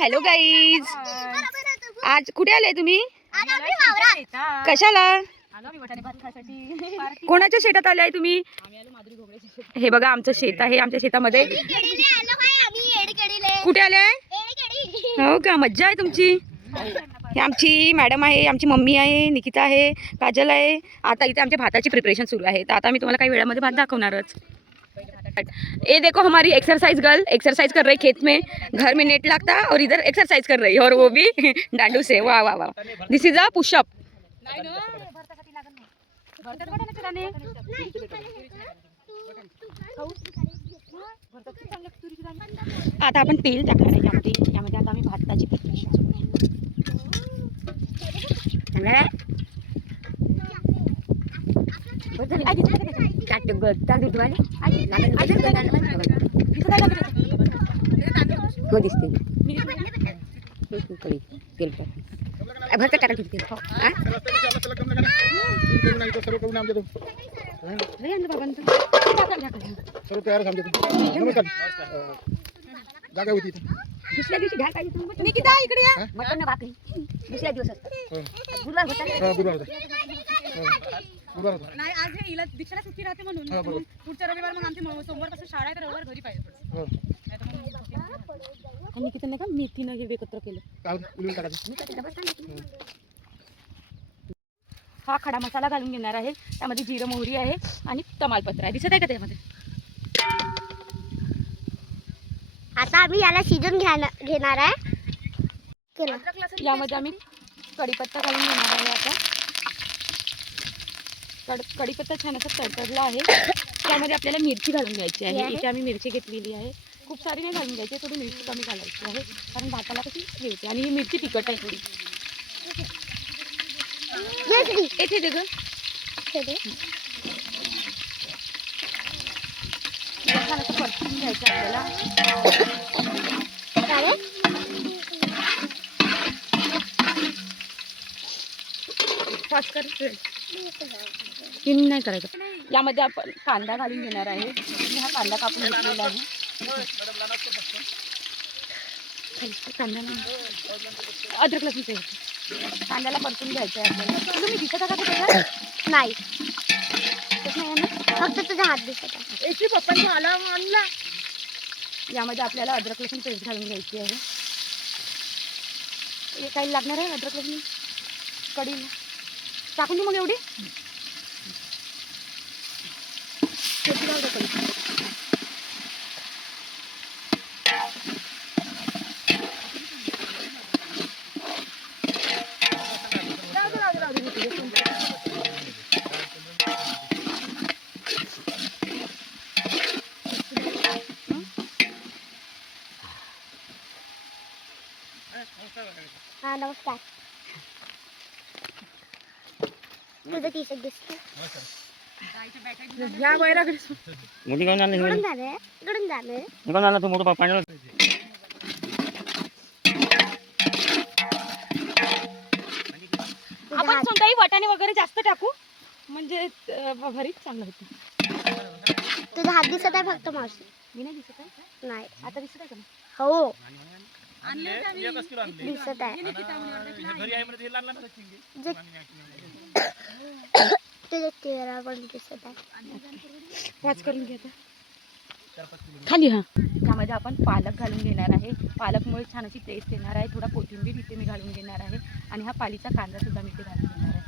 Hello guys, आज कुठे आले तुम्ही? कशाला? कोणाच्या शेतात आले आहे तुम्ही? हे बघा आमचं शेत आहे. आमच्या शेतामध्ये कुठे आले? हो का, मज्जा आहे तुमची. ही आमची मॅडम आहे, आमची मम्मी आहे, निकिता आहे, काजल आहे. आता इथे आमच्या भाताची प्रिपरेशन सुरू आहे. तर आता मी तुम्हाला काही वेळामध्ये भात दाखवणारच. ये देखो हमारी एक्सरसाइज गर्ल एक्सरसाइज कर रही खेत में, घर में नेट लगता और इधर एक्सरसाइज कर रही और वो भी डांडू से. वाह वाह वाह, दिस इज अ पुशअप. आता आपण तेल टाकणार आहे यामध्ये. आता आम्ही भाताची प्रिपरेशन सुरू आहे. दुसऱ्या दिवशी घ्या काय निकिता इकडे या. मटण भाकरी दुसऱ्या दिवस गुरुवार नाही. आज हे हिला दीक्षाला सुट्टी राहते म्हणून पुढच्या रविवार मग आमची सोमवारपासून शाळा आहे, तर रविवार घरी पाहिजे. निकिता नाही का मेथीनं हे एकत्र केलं. हा खडा मसाला घालून घेणार आहे. त्यामध्ये जिरं मोहरी आहे आणि तमालपत्र आहे. दिसत आहे का त्यामध्ये? आता आम्ही याला शिजून घेणार आहे. यामध्ये आम्ही कढीपत्ता घालून घेणार आहे. आता कढीपत्ता छान असा तडतडला आहे. त्यामध्ये आपल्याला मिरची घालून घ्यायची आहे. इथे आम्ही मिरची घेतलेली आहे. खूप सारी नाही घालून घ्यायची, थोडी मिरची कमी घालायची आहे, कारण भाताला कशी घेते. आणि ही मिरची तिखट आहे थोडी. येते दे ग. छान असं परतून घ्यायचं आपल्याला. नाही करायचं. यामध्ये आपण कांदा घालून घेणार आहे. मी हा कांदा कापून घेतलेला आहे. कांदा अद्रक लसूण पेस्ट कांद्याला परतून घ्यायचं आहे आपल्याला. तुम्ही दिसत का त्याच्यात? नाही, फक्त तुझा हात दिसत आहे. पप्पांनी मला आणला. यामध्ये आपल्याला अद्रक लसूण पेस्ट घालून घ्यायची आहे. हे काही लागणार आहे अद्रक लसूण कढीला टाकून दे मग एवढी. हा नमस्कार. तुझं टी शर्ट दिसतं. या वैरा मोठी घेऊन आणली. गडून झाले गडून झाले. घेऊन आणला तू मोठं पाण्याला. आपण कोणताही वाटाणे वगैरे जास्त टाकू म्हणजे भरीत चांगलं होतं. तुझा हात दिसत आहे फक्त मावशी. मी नाही दिसत आहे. नाही आता दिसत आहे का? हो दिसत आहे. तुझा चेहरा पण दिसत आहे. वाच करून घ्या खाली. हा, त्यामध्ये आपण पालक घालून घेणार आहे. पालकमुळे छान अशी टेस्ट येणार आहे. थोडा कोथिंबीर इथे मी घालून घेणार आहे. आणि हा पालीचा कांदा सुद्धा मी इथे घालून घेणार आहे.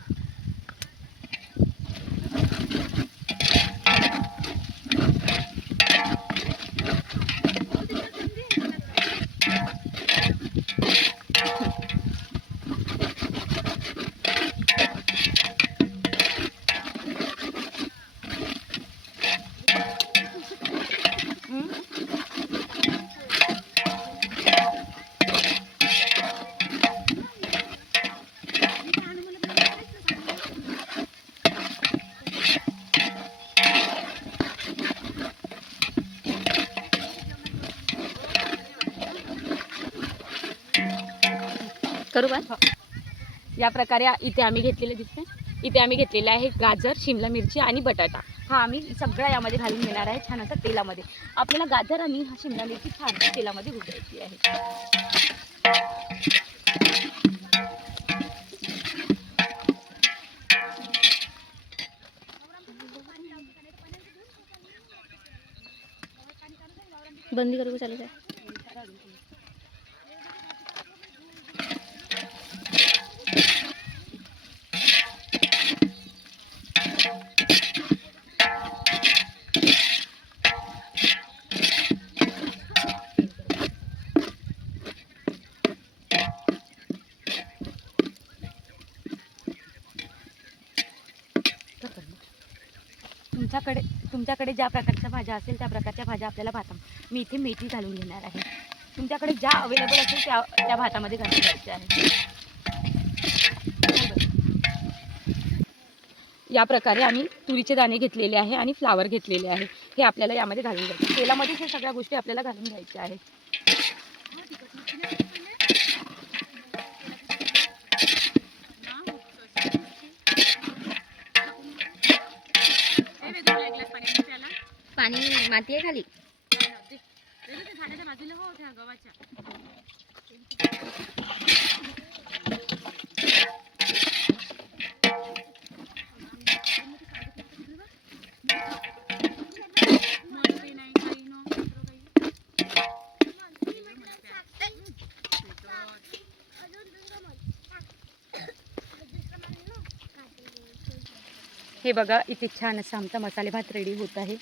करू बा. या प्रकारे इथे आम्ही घेतलेले दिसते. इथे आम्ही घेतलेले आहे गाजर, शिमला मिरची आणि बटाटा. हा आम्ही सगळा यामध्ये घालून घेणार आहे छान असं तेलामध्ये. आपल्याला गाजर आणि शिमला मिरची छान तेलामध्ये भुजायची आहे. बंदी करू चालेल काय? तुमच्याकडे ज्या प्रकारच्या भाज्या असेल त्या प्रकारच्या भाज्या आपल्याला भाता मी इथे मेथी घालून घेणार आहे. तुमच्याकडे ज्या अवेलेबल असेल त्या भातामध्ये घालून घ्यायच्या आहे. या प्रकारे आम्ही तुरीचे दाणे घेतलेले आहे आणि फ्लावर घेतलेले आहे. हे आपल्याला यामध्ये घालून घ्यायचे. तेलामध्ये हे सगळ्या गोष्टी आपल्याला घालून घ्यायच्या आहेत. पाणी माती आहे खाली. हे बघा इथे छान असा आमचा मसाले भात रेडी होत आहे.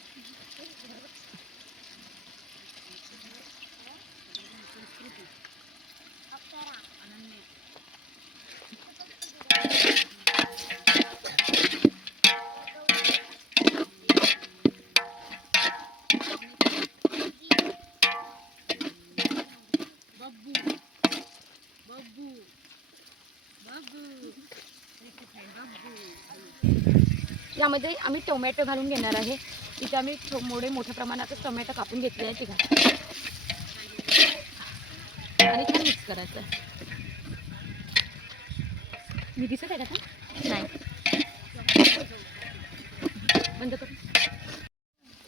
यामध्ये आम्ही टोमॅटो घालून घेणार आहे. इथे आम्ही मोठ्या प्रमाणातच टोमॅटो कापून घेतले आहे. ते आणि छान मिक्स करायचं. मी दिसत आहे का? नाही. बंद कर.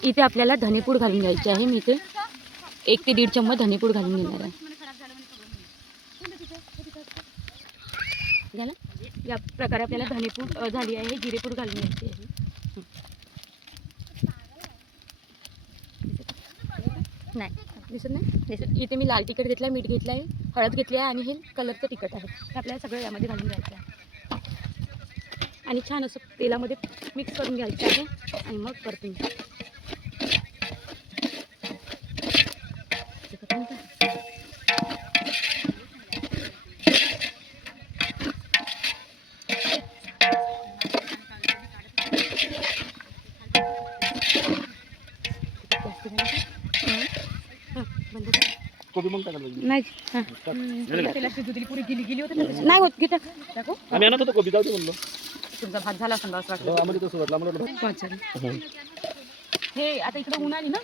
इथे आपल्याला धनेपूड घालून घ्यायची आहे. मी इथे 1 ते 1.5 चम्मच धनेपूड घालून घेणार आहे. झालं. या प्रकारे आपल्याला धनेपूड झाली आहे. जिरेपूड घालून घ्यायची आहे. नाही दिसत नाही दिसत. इथे मी लाल तिखट घेतलं आहे, मीठ घेतलं आहे, हळद घेतली आहे आणि हे कलरचं तिखट आहे. हे आपल्याला सगळं यामध्ये घालून घ्यायचं आहे आणि छान असं तेलामध्ये मिक्स करून घ्यायचं आहे आणि मग परतून नाही नाही होत घे टाक. आम्ही आणत होतो कोबी, जाऊ दे म्हणलो. तुमचा भात झाला असं असं वाटलं. आम्हाला तसं वाटलं आम्हाला. हे आता इकडे ऊन आली ना,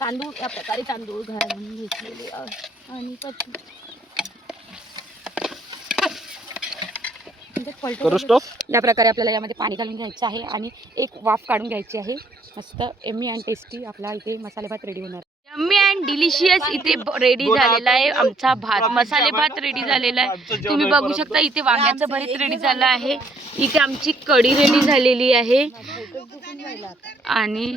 तांदूळ या प्रकारे तांदूळ घालून घेतलेले आणि या प्रकारे आपल्याला यामध्ये पाणी घालून घ्यायचं आहे आणि एक वाफ काढून घ्यायची आहे. मस्त यम्मी अँड टेस्टी आपला इथे मसाले भात रेडी होणार. यम्मी अँड डिलिशियस इथे रेडी झालेला आहे आमचा भात. मसाले भात रेडी झालेला आहे. तुम्ही बघू शकता इथे वांग्याचं भरीत रेडी झालं आहे. इथे आमची कढी रेडी झालेली आहे आणि